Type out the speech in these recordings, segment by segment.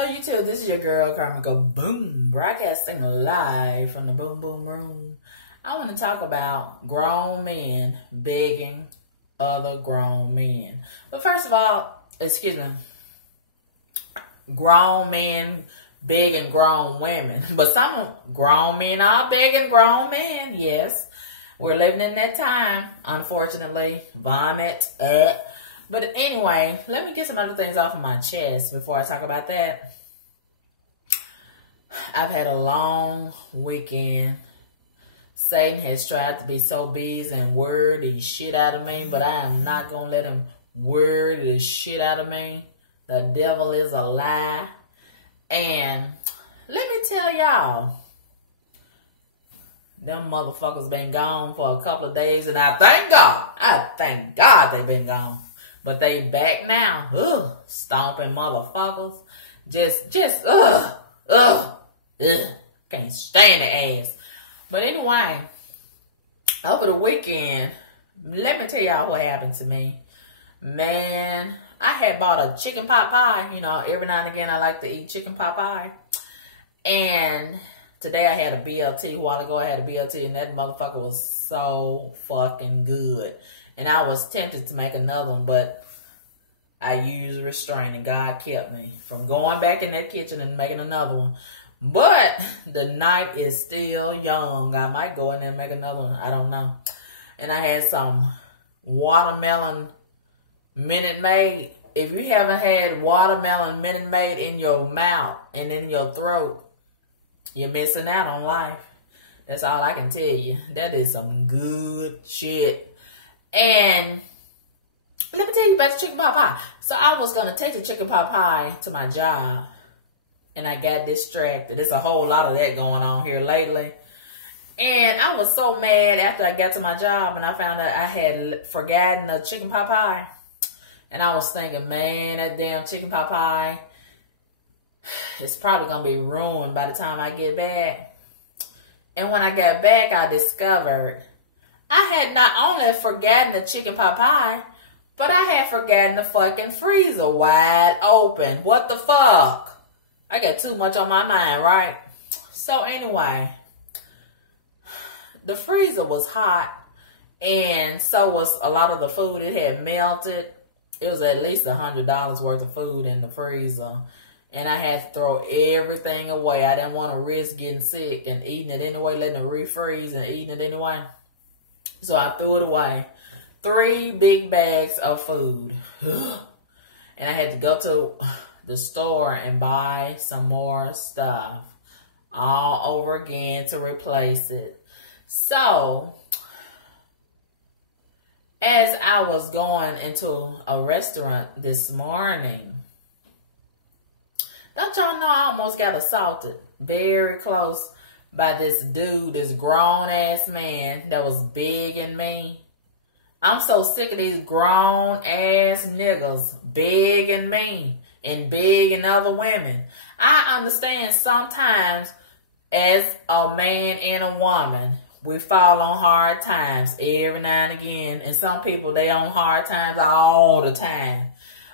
Hello YouTube, this is your girl Karmika Boom, broadcasting live from the Boom Boom Room. I want to talk about grown men begging other grown men. But first of all, excuse me, grown men begging grown women. But some grown men are begging grown men, yes. We're living in that time, unfortunately. Vomit. But anyway, let me get some other things off of my chest before I talk about that. I've had a long weekend. Satan has tried to be so busy and word the shit out of me, but I am not going to let him word the shit out of me. The devil is a lie. And let me tell y'all, them motherfuckers been gone for a couple of days, and I thank God they been gone. But they back now. Ugh, stomping motherfuckers. Can't stand the ass. But anyway, over the weekend, let me tell y'all what happened to me. Man, I had bought a chicken pot pie. You know, every now and again I like to eat chicken pot pie. And today I had a BLT. A while ago I had a BLT, and that motherfucker was so fucking good. And I was tempted to make another one, but I used restraint, and God kept me from going back in that kitchen and making another one. But the night is still young. I might go in there and make another one. I don't know. And I had some watermelon Minute Maid. If you haven't had watermelon Minute Maid in your mouth and in your throat, you're missing out on life. That's all I can tell you. That is some good shit. And let me tell you about the chicken pot pie. So I was going to take the chicken pot pie to my job, and I got distracted. There's a whole lot of that going on here lately. And I was so mad after I got to my job, and I found out I had forgotten the chicken pot pie. And I was thinking, man, that damn chicken pot pie, it's probably going to be ruined by the time I get back. And when I got back, I discovered I had not only forgotten the chicken pot pie, but I had forgotten the fucking freezer wide open. What the fuck? I got too much on my mind, right? So anyway, the freezer was hot, and so was a lot of the food. It had melted. It was at least $100 worth of food in the freezer. And I had to throw everything away. I didn't want to risk getting sick and eating it anyway, letting it refreeze and eating it anyway. So I threw it away. 3 big bags of food. And I had to go to the store and buy some more stuff all over again to replace it. So, as I was going into a restaurant this morning, don't y'all know I almost got assaulted very close by this dude, this grown-ass man that was begging me. I'm so sick of these grown-ass niggas begging me and begging other women. I understand sometimes as a man and a woman, we fall on hard times every now and again. And some people, they on hard times all the time.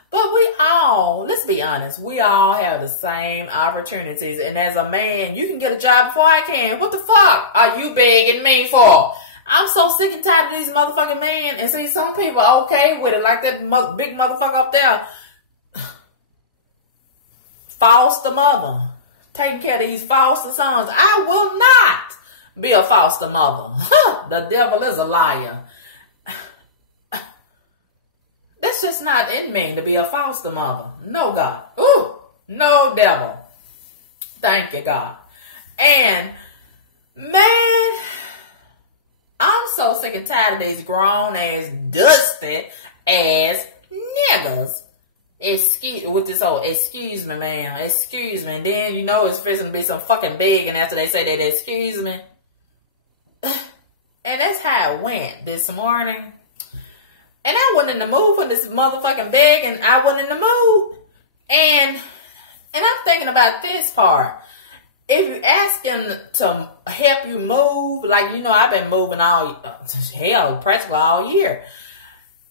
But we all, let's be honest, we all have the same opportunities. And as a man, you can get a job before I can. What the fuck are you begging me for? I'm so sick and tired of these motherfucking men. And see, some people are okay with it. Like that big motherfucker up there. Foster mother. Taking care of these foster sons. I will not be a foster mother. The devil is a liar. That's just not in me to be a foster mother. No, God. Ooh, no devil. Thank you, God. And, man, I'm so sick and tired of these grown-ass, dusty-ass niggas. Excuse me, ma'am. Excuse me. And then, you know, it's fixing to be some fucking begging after they say that, excuse me. And that's how it went this morning. And I wasn't in the mood for this motherfucking begging. I wasn't in the mood. And I'm thinking about this part. If you ask him to help you move, like, you know, I've been moving practically all year.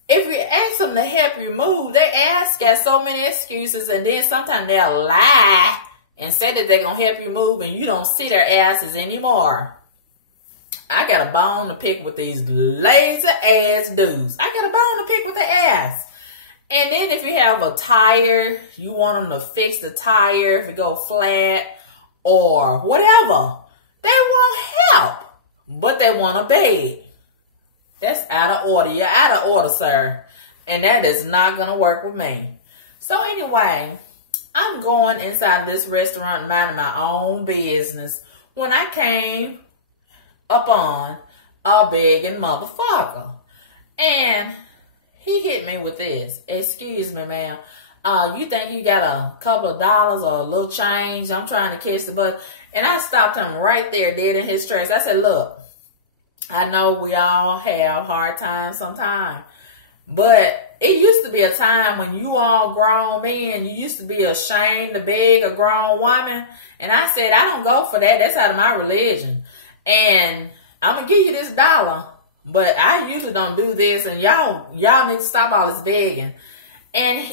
if you ask them to help you move, they ask got so many excuses, and then sometimes they'll lie and say that they're going to help you move, and you don't see their asses anymore. I got a bone to pick with these lazy ass dudes. I got a bone to pick with their ass. And then if you have a tire, you want them to fix the tire if it go flat or whatever. They won't help, but they want a bed. That's out of order. You're out of order, sir. And that is not going to work with me. So anyway, I'm going inside this restaurant minding my own business when I came upon a begging motherfucker. And he hit me with this. Excuse me, ma'am. You think you got a couple of dollars or a little change? I'm trying to catch the bus. And I stopped him right there, dead in his tracks. I said, look, I know we all have hard times sometimes. But it used to be a time when you all grown men, you used to be ashamed to beg a grown woman. And I said, I don't go for that. That's out of my religion. And I'm going to give you this $1. But I usually don't do this. And y'all need to stop all this begging. And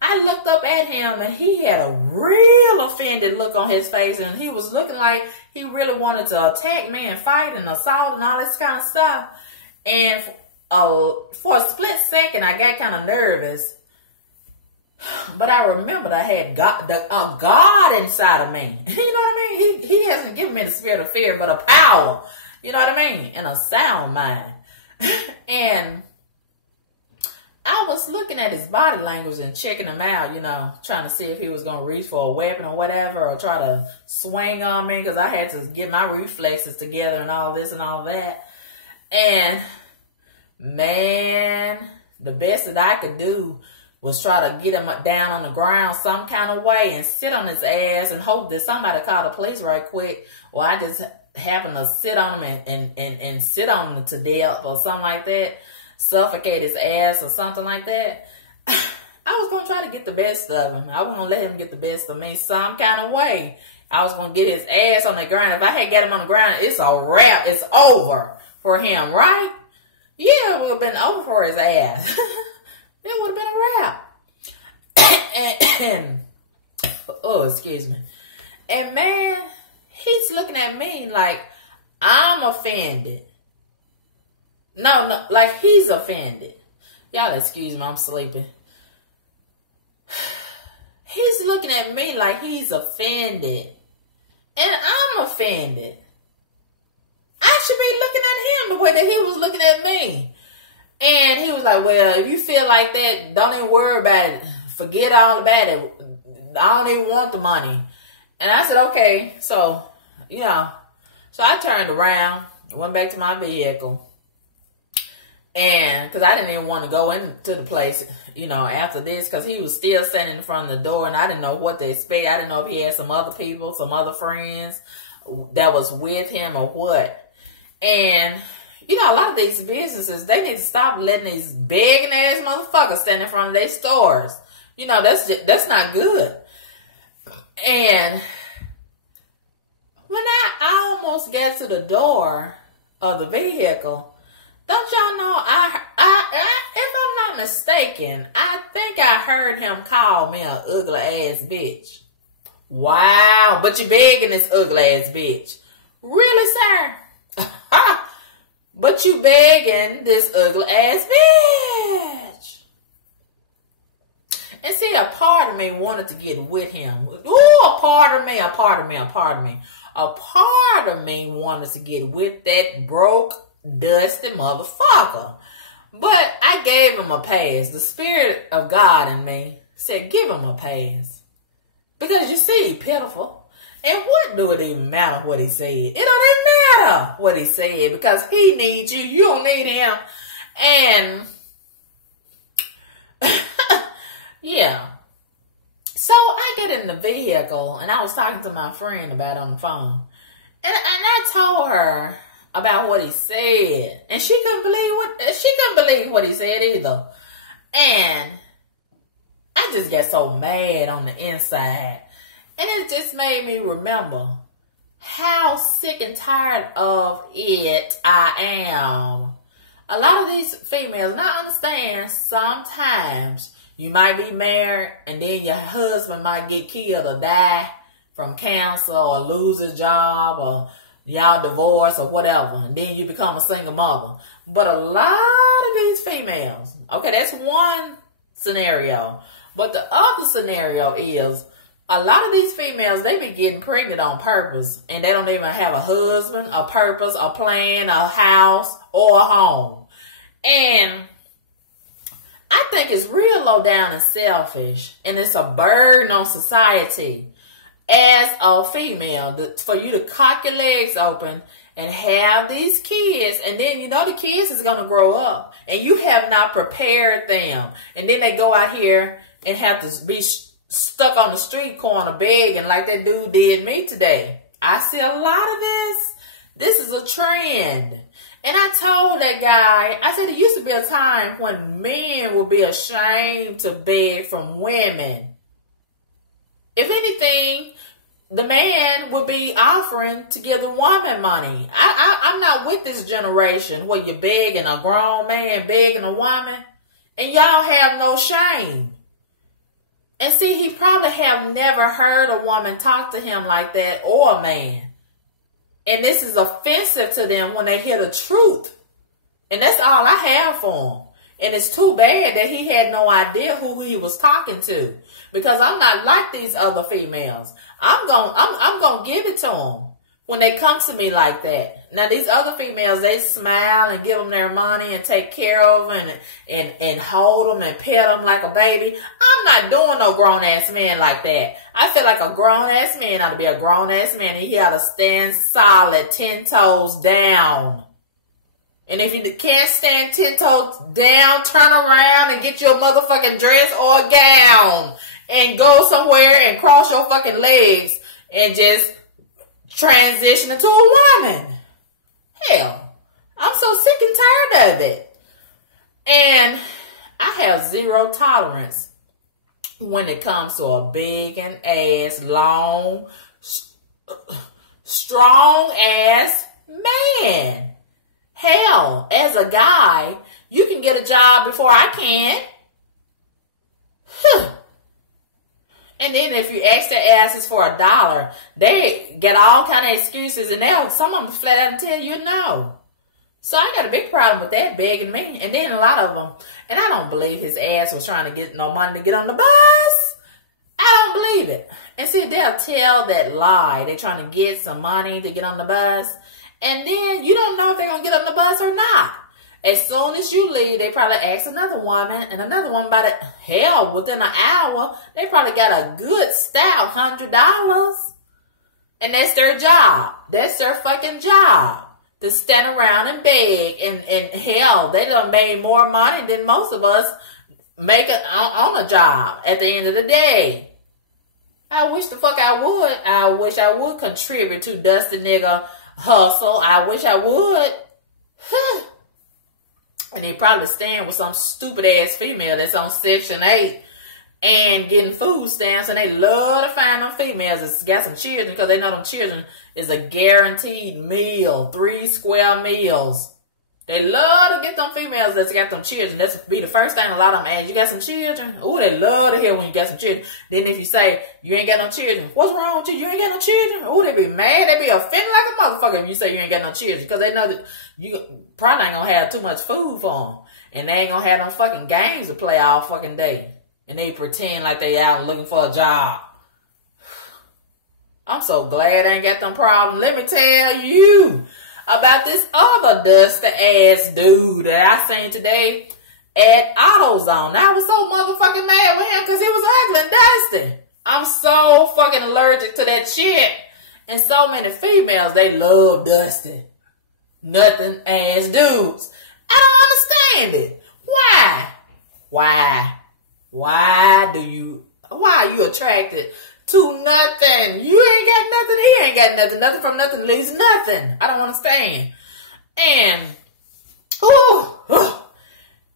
I looked up at him, and he had a real offended look on his face, and he was looking like he really wanted to attack me and fight and assault and all this kind of stuff. And for a split second, I got kind of nervous, but I remembered I had God inside of me. You know what I mean? He hasn't given me the spirit of fear, but a power. You know what I mean? And a sound mind. And I was looking at his body language and checking him out, you know, trying to see if he was going to reach for a weapon or whatever, or try to swing on me, because I had to get my reflexes together and all this and all that. And, man, the best that I could do was try to get him down on the ground some kind of way and sit on his ass and hope that somebody called the police right quick, or I just happened to sit on him and sit on him to death or something like that. Suffocate his ass or something like that. I was going to try to get the best of him. I was going to let him get the best of me some kind of way. I was going to get his ass on the ground. If I had got him on the ground, it's a wrap. It's over for him, right? Yeah, it would have been over for his ass. It would have been a wrap. And oh, excuse me. And man, he's looking at me like I'm offended. No, like he's offended. Y'all excuse me, I'm sleeping. He's looking at me like he's offended. And I'm offended. I should be looking at him the way that he was looking at me. And he was like, well, if you feel like that, don't even worry about it. Forget all about it. I don't even want the money. And I said, okay. So, you know, so I turned around, went back to my vehicle. And because I didn't even want to go into the place, you know, after this, because he was still standing in front of the door and I didn't know what to expect. I didn't know if he had some other people, some other friends that was with him or what. And, you know, a lot of these businesses, they need to stop letting these begging ass motherfuckers stand in front of their stores. You know, that's not good. And when I almost got to the door of the vehicle, don't y'all know, if I'm not mistaken, I think I heard him call me an ugly ass bitch. Wow, but you begging this ugly ass bitch. Really, sir? But you begging this ugly ass bitch. And see, a part of me wanted to get with him. Ooh, a part of me wanted to get with that broke, dusty motherfucker. But I gave him a pass. The spirit of God in me said, give him a pass. Because you see, pitiful. And what do it even matter what he said? It don't even matter what he said, because he needs you. You don't need him. And yeah. So I get in the vehicle and I was talking to my friend about it on the phone. And I told her about what he said. And she couldn't believe what he said either. And I just got so mad on the inside. And it just made me remember how sick and tired of it I am. A lot of these females not understand sometimes you might be married and then your husband might get killed or die from cancer or lose his job or y'all divorce or whatever. And then you become a single mother. But a lot of these females, okay, that's one scenario. But the other scenario is a lot of these females, they be getting pregnant on purpose. And they don't even have a husband, a purpose, a plan, a house, or a home. And I think it's real low down and selfish. And it's a burden on society as a female for you to cock your legs open and have these kids. And then, you know, the kids is going to grow up. And you have not prepared them. And then they go out here and have to be stuck on the street corner begging like that dude did me today. I see a lot of this. This is a trend. And I told that guy, I said, it used to be a time when men would be ashamed to beg from women. If anything, the man would be offering to give the woman money. I'm not with this generation where you're begging a grown man, begging a woman, and y'all have no shame. And see, he probably have never heard a woman talk to him like that, or a man. And this is offensive to them when they hear the truth. And that's all I have for him. And it's too bad that he had no idea who he was talking to. Because I'm not like these other females. I'm gonna give it to them when they come to me like that. Now, these other females, they smile and give them their money and take care of them and hold them and pet them like a baby. I'm not doing no grown-ass man like that. I feel like a grown-ass man ought to be a grown-ass man, and he ought to stand solid, 10 toes down. And if you can't stand 10 toes down, turn around and get your motherfucking dress or a gown and go somewhere and cross your fucking legs and just transition into a woman. Hell, I'm so sick and tired of it. And I have zero tolerance when it comes to a big and ass, long, strong ass man. Hell, as a guy, you can get a job before I can. And then if you ask their asses for $1, they get all kind of excuses, and some of them flat out and tell you no. So I got a big problem with that, begging me. And then a lot of them, and I don't believe his ass was trying to get no money to get on the bus. I don't believe it. And see, they'll tell that lie. They're trying to get some money to get on the bus. And then you don't know if they're going to get on the bus or not. As soon as you leave, they probably ask another woman and another one about it. Hell, within an hour, they probably got a good stout $100. And that's their job. That's their fucking job. To stand around and beg. And hell, they done made more money than most of us make it on a job at the end of the day. I wish the fuck I would. I wish I would contribute to Dusty Nigga hustle. I wish I would. And they probably stand with some stupid ass female that's on Section 8 and getting food stamps. And they love to find them females that's got some children, because they know them children is a guaranteed meal, 3 square meals. They love to get them females that's got them children. That's be the first thing a lot of them ask. You got some children? Ooh, they love to hear when you got some children. Then if you say, you ain't got no children, what's wrong with you? You ain't got no children? Ooh, they be mad. They be offended like a motherfucker if you say you ain't got no children. Because they know that you probably ain't going to have too much food for them. And they ain't going to have them fucking games to play all fucking day. And they pretend like they out looking for a job. I'm so glad I ain't got them problems. Let me tell you about this other dusty ass dude that I seen today at AutoZone. I was so motherfucking mad with him because he was ugly and dusty. I'm so fucking allergic to that shit. And so many females, they love dusty, nothing ass dudes. I don't understand it. Why? Why are you attracted to nothing? You ain't got nothing. He ain't got nothing. Nothing from nothing leaves nothing. I don't understand. And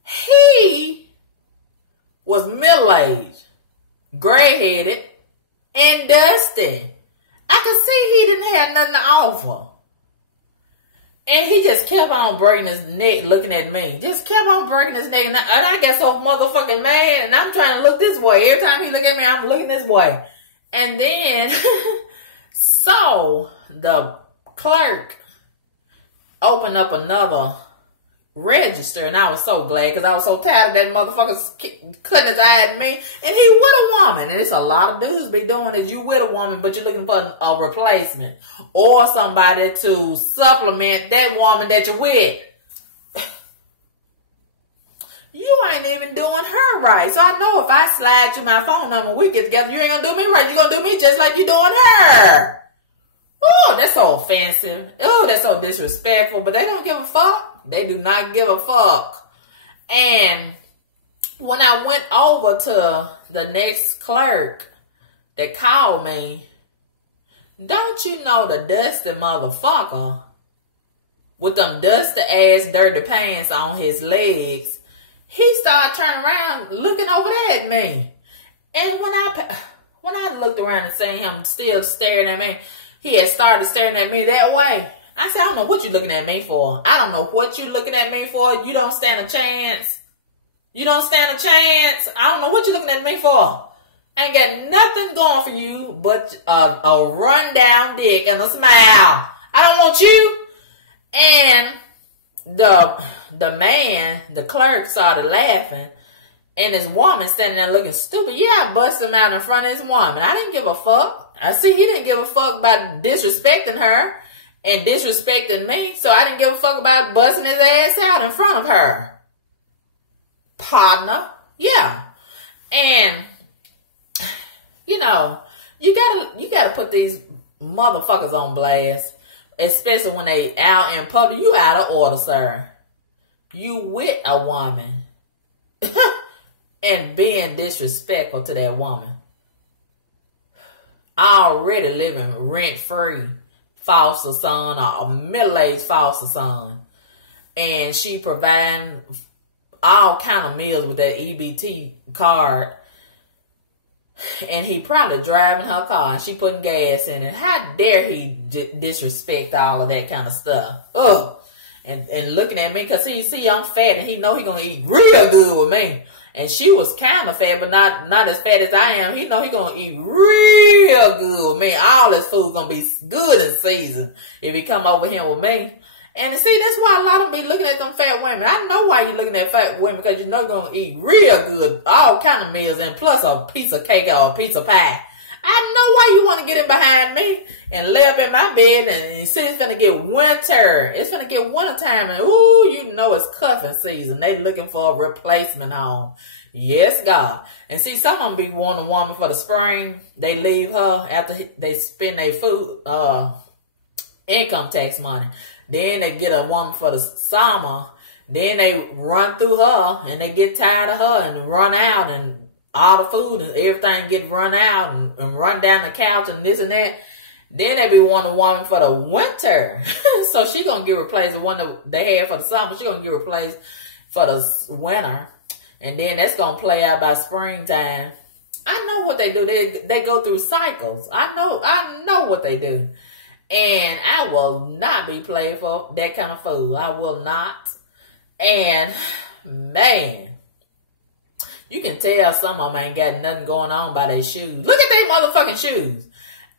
he was middle-aged, gray-headed, and dusty. I could see he didn't have nothing to offer. And he just kept on breaking his neck looking at me. Just kept on breaking his neck. And I got so motherfucking mad. And I'm trying to look this way. Every time he look at me, I'm looking this way. And then, so the clerk opened up another register. And I was so glad because I was so tired of that motherfucker cutting his eye at me. And he with a woman. And it's a lot of dudes be doing is you with a woman, but you're looking for a replacement. Or somebody to supplement that woman that you're with. You ain't even doing her right. So I know if I slide you my phone number, we get together, you ain't gonna do me right. You're gonna do me just like you doing her. Oh, that's so offensive. Oh, that's so disrespectful. But they don't give a fuck. They do not give a fuck. And when I went over to the next clerk that called me, don't you know the dusty motherfucker with them dusty ass dirty pants on his legs, he started turning around looking over at me. And when I looked around and seen him still staring at me, he had started staring at me that way. I said, I don't know what you looking at me for. I don't know what you looking at me for. You don't stand a chance. You don't stand a chance. I don't know what you looking at me for. Ain't got nothing going for you but a rundown dick and a smile. I don't want you. And the man, the clerk, started laughing. And his woman standing there looking stupid. Yeah, I busted him out in front of his woman. I didn't give a fuck. I see he didn't give a fuck about disrespecting her and disrespecting me. So I didn't give a fuck about busting his ass out in front of her. Partner. Yeah. And you know, you gotta put these motherfuckers on blast, especially when they out in public. You out of order, sir. You with a woman and being disrespectful to that woman. Already living rent-free foster son or a middle-aged foster son, and she providing all kind of meals with that EBT card. And he probably driving her car and she putting gas in it. How dare he disrespect all of that kind of stuff? Ugh. And looking at me because he see I'm fat and he know he gonna eat real good with me. And she was kind of fat, but not as fat as I am. He know he gonna eat real good with me. All his food gonna be good in season if he come over here with me. And see, that's why a lot of them be looking at them fat women. I know why you looking at fat women, because you know you're going to eat real good, all kind of meals, and plus a piece of cake or a piece of pie. I know why you want to get in behind me and lay up in my bed and see it's going to get winter. It's going to get winter time, and ooh, you know it's cuffing season. They looking for a replacement home. Yes, God. And see, some of them be wanting a woman for the spring. They leave her after they spend their food, income tax money. Then they get a woman for the summer. Then they run through her and they get tired of her and run out and all the food and everything get run out and run down the couch and this and that. Then they be wanting a woman for the winter. So she going to get replaced. The one that they had for the summer, she going to get replaced for the winter. And then that's going to play out by springtime. I know what they do. They go through cycles. I know what they do. And I will not be playing for that kind of food. I will not. And, man, you can tell some of them ain't got nothing going on by their shoes. Look at their motherfucking shoes.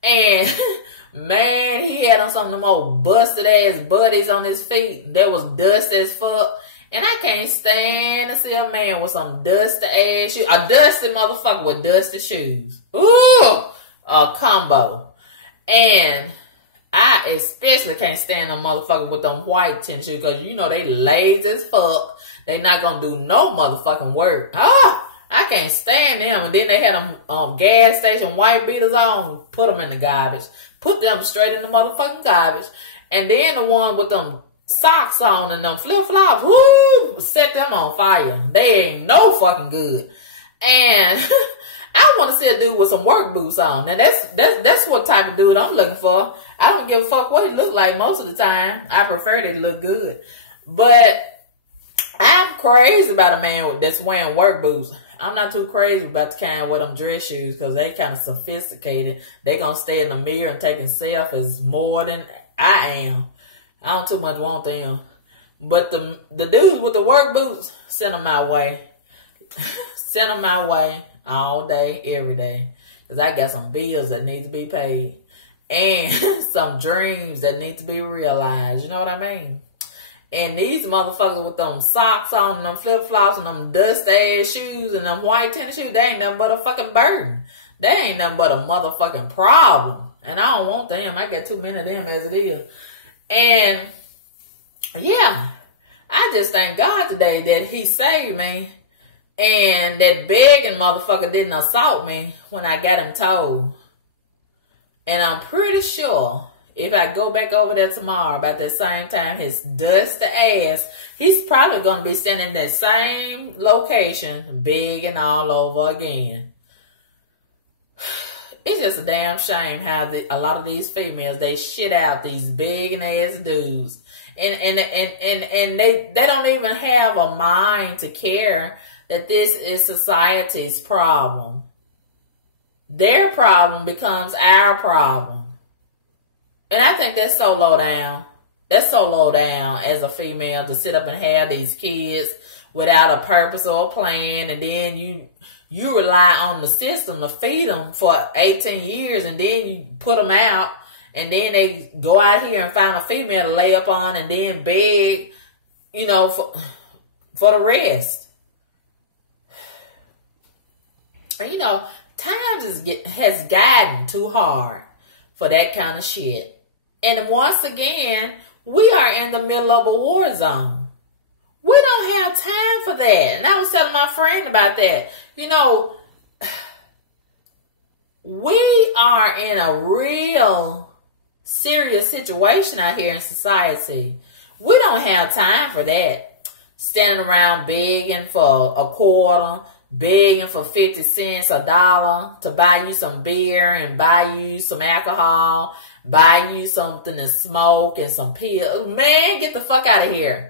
And, man, he had on some of them old busted-ass buddies on his feet. That was dusty as fuck. And I can't stand to see a man with some dusty-ass shoes. A dusty motherfucker with dusty shoes. Ooh! A combo. And I especially can't stand them motherfucker with them white tennis shoes because you know they lazy as fuck. They not gonna do no motherfucking work. I can't stand them. And then they had them gas station white beaters on. Put them in the garbage. Put them straight in the motherfucking garbage. And then the one with them socks on and them flip-flops, whoo, set them on fire. They ain't no fucking good. And I want to see a dude with some work boots on. Now that's what type of dude I'm looking for. I don't give a fuck what he look like most of the time. I prefer they look good. But I'm crazy about a man that's wearing work boots. I'm not too crazy about the kind with them dress shoes because they kind of sophisticated. They gonna stay in the mirror and taking selfies more than I am. I don't too much want them. But the dudes with the work boots, send them my way. Send them my way all day, every day. Because I got some bills that need to be paid. And some dreams that need to be realized. You know what I mean? And these motherfuckers with them socks on and them flip-flops and them dust-ass shoes and them white tennis shoes, they ain't nothing but a fucking burden. They ain't nothing but a motherfucking problem. And I don't want them. I got too many of them as it is. And, yeah, I just thank God today that he saved me. And that begging motherfucker didn't assault me when I got him told. And I'm pretty sure if I go back over there tomorrow about that same time, his dusty ass, he's probably going to be standing in that same location, begging all over again. It's just a damn shame how a lot of these females, they shit out these begging ass dudes. And they don't even have a mind to care that this is society's problem. Their problem becomes our problem. And I think that's so low down. That's so low down as a female to sit up and have these kids without a purpose or a plan. And then you rely on the system to feed them for 18 years. And then you put them out. And then they go out here and find a female to lay up on and then beg, you know, for the rest. And, you know, times has gotten too hard for that kind of shit. And once again, we are in the middle of a war zone. We don't have time for that. And I was telling my friend about that. You know, we are in a real serious situation out here in society. We don't have time for that. Standing around begging for a quarter, begging for 50 cents, $1 to buy you some beer and buy you some alcohol, buy you something to smoke and some pills. Man, get the fuck out of here.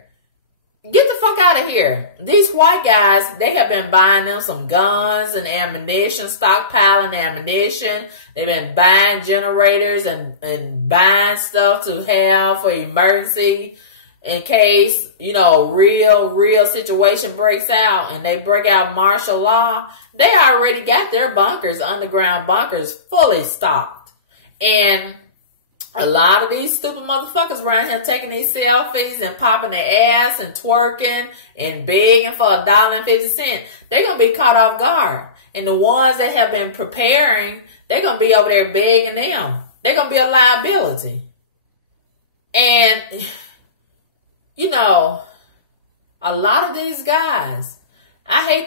Get the fuck out of here. These white guys, they have been buying them some guns and ammunition, stockpiling ammunition. They've been buying generators and buying stuff to have for emergency in case, you know, real situation breaks out and they break out martial law. They already got their bunkers, underground bunkers, fully stocked. And a lot of these stupid motherfuckers around here taking these selfies and popping their ass and twerking and begging for $1.50. They're going to be caught off guard. And the ones that have been preparing, they're going to be over there begging them. They're going to be a liability. And, you know, a lot of these guys, I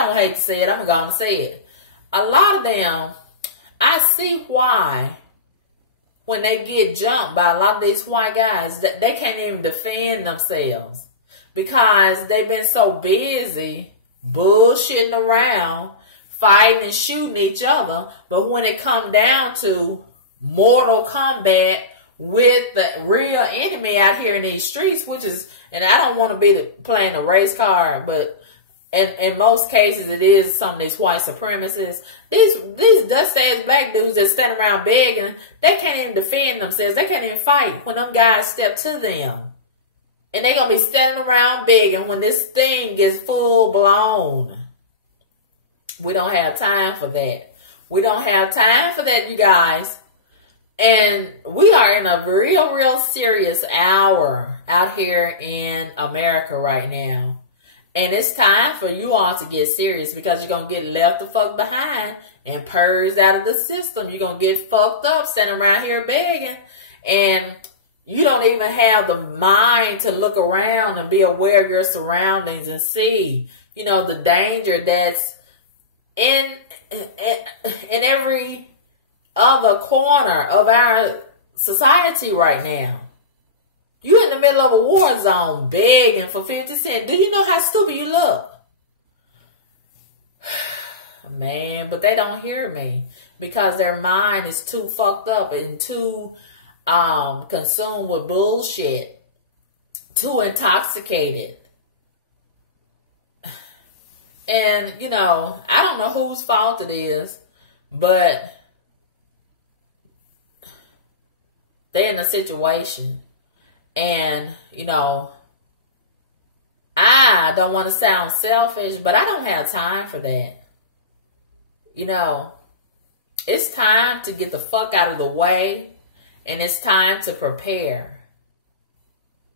don't hate to say it, I'm going to say it. A lot of them, I see why when they get jumped by a lot of these white guys, they can't even defend themselves because they've been so busy bullshitting around, fighting and shooting each other. But when it come down to mortal combat with the real enemy out here in these streets, which is, and I don't want to be playing the race card, but in most cases, it is some of these white supremacists. These dust-ass black dudes that stand around begging, they can't even defend themselves. They can't even fight when them guys step to them. And they're going to be standing around begging when this thing gets full-blown. We don't have time for that. We don't have time for that, you guys. And we are in a real serious hour out here in America right now. And it's time for you all to get serious because you're going to get left the fuck behind and purged out of the system. You're going to get fucked up standing around here begging. And you don't even have the mind to look around and be aware of your surroundings and see, you know, the danger that's in every other corner of our society right now. You in the middle of a war zone begging for 50 cents. Do you know how stupid you look? Man, but they don't hear me because their mind is too fucked up and too consumed with bullshit, too intoxicated. And, you know, I don't know whose fault it is, but they're in a situation. And, I don't want to sound selfish, but I don't have time for that. It's time to get the fuck out of the way, and it's time to prepare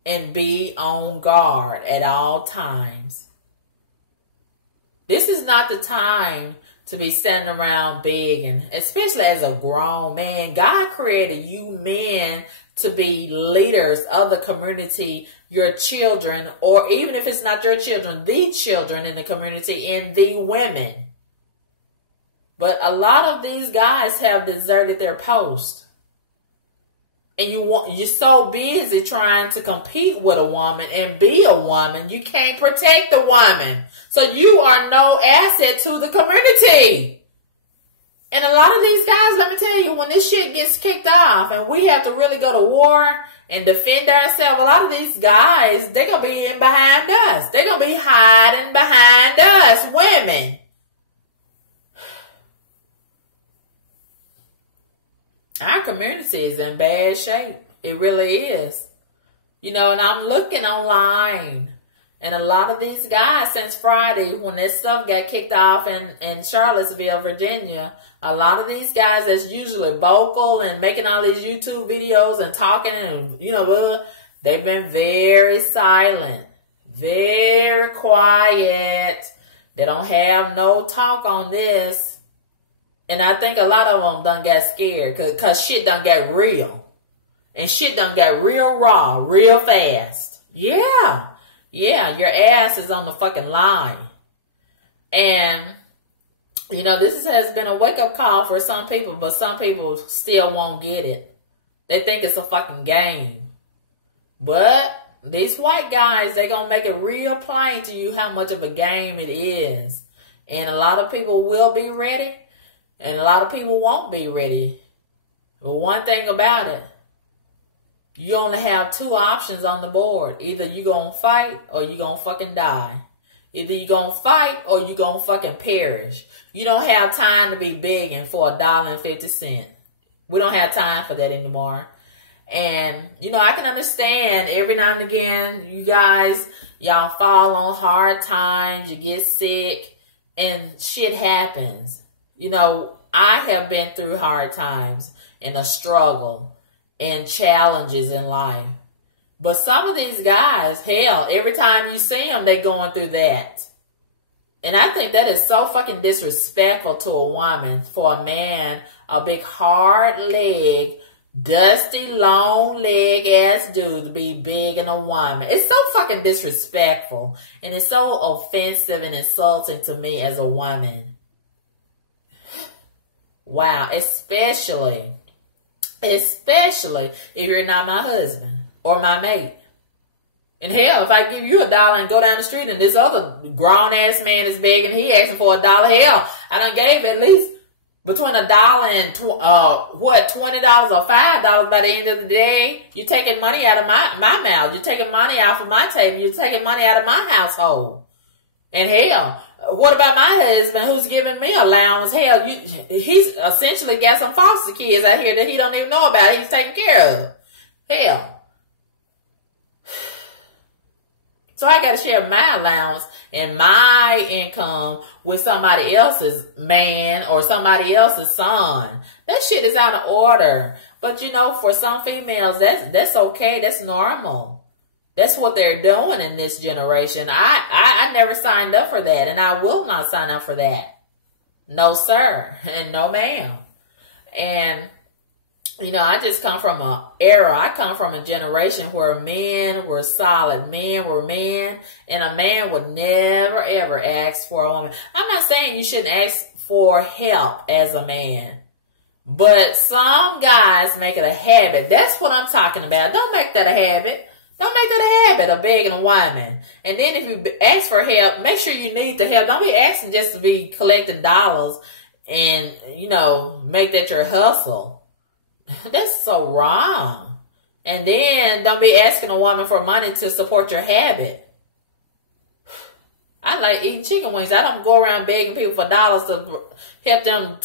and be on guard at all times. This is not the time to be standing around begging, especially as a grown man. God created you men to be leaders of the community, your children, or even if it's not your children, the children in the community and the women. But a lot of these guys have deserted their post. And you're so busy trying to compete with a woman and be a woman, you can't protect the woman. So you are no asset to the community. And a lot of these guys, let me tell you, when this shit gets kicked off and we have to really go to war and defend ourselves, a lot of these guys, they're going to be in behind us. They're going to be hiding behind us, women. Our community is in bad shape. It really is. And I'm looking online. And a lot of these guys, since Friday, when this stuff got kicked off in Charlottesville, Virginia, a lot of these guys that's usually vocal and making all these YouTube videos and talking and, they've been very silent, very quiet. They don't have no talk on this. And I think a lot of them done got scared because shit done got real. And shit done got real raw, real fast. Yeah, your ass is on the fucking line. And, this has been a wake-up call for some people, but some people still won't get it. They think it's a fucking game. But these white guys, they gonna make it real plain to you how much of a game it is. And a lot of people will be ready. And a lot of people won't be ready. But one thing about it, you only have two options on the board. Either you gonna fight or you gonna fucking die. Either you gonna fight or you gonna fucking perish. You don't have time to be begging for $1.50. We don't have time for that anymore. And, I can understand every now and again, you guys, y'all fall on hard times, you get sick, and shit happens. I have been through hard times and a struggle and challenges in life. But some of these guys, hell, every time you see them, they going through that. And I think that is so fucking disrespectful to a woman for a man, a big hard leg, dusty, long leg ass dude to be begging a woman. It's so fucking disrespectful. And it's so offensive and insulting to me as a woman. Wow, especially if you're not my husband or my mate. And hell, if I give you $1 and go down the street and this other grown ass man is begging, he asking for $1, hell, I done gave at least between $1 and $20 or $5 by the end of the day. You're taking money out of my mouth. You're taking money out of my table. You're taking money out of my household. And hell, what about my husband who's giving me allowance? Hell, he's essentially got some foster kids out here that he don't even know about. He's taking care of. Hell. So I got to share my allowance and my income with somebody else's man or somebody else's son. That shit is out of order. But for some females, that's okay. That's normal. That's what they're doing in this generation. I never signed up for that, and I will not sign up for that. No, sir, and no, ma'am. And, I just come from an era. I come from a generation where men were solid. Men were men, and a man would never, ever ask for a woman. I'm not saying you shouldn't ask for help as a man. But some guys make it a habit. That's what I'm talking about. Don't make that a habit. Don't make that a habit of begging a woman. And then if you ask for help, make sure you need the help. Don't be asking just to be collecting dollars and, make that your hustle. That's so wrong. And then don't be asking a woman for money to support your habit. I like eating chicken wings. I don't go around begging people for dollars to help them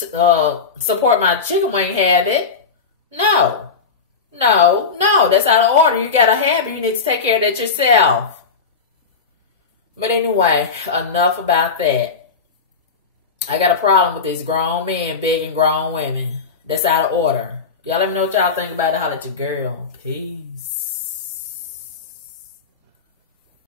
support my chicken wing habit. No. No, that's out of order. You got a habit. You need to take care of that yourself. But anyway, enough about that. I got a problem with these grown men begging grown women. That's out of order. Y'all let me know what y'all think about it. Holla at your girl. Peace.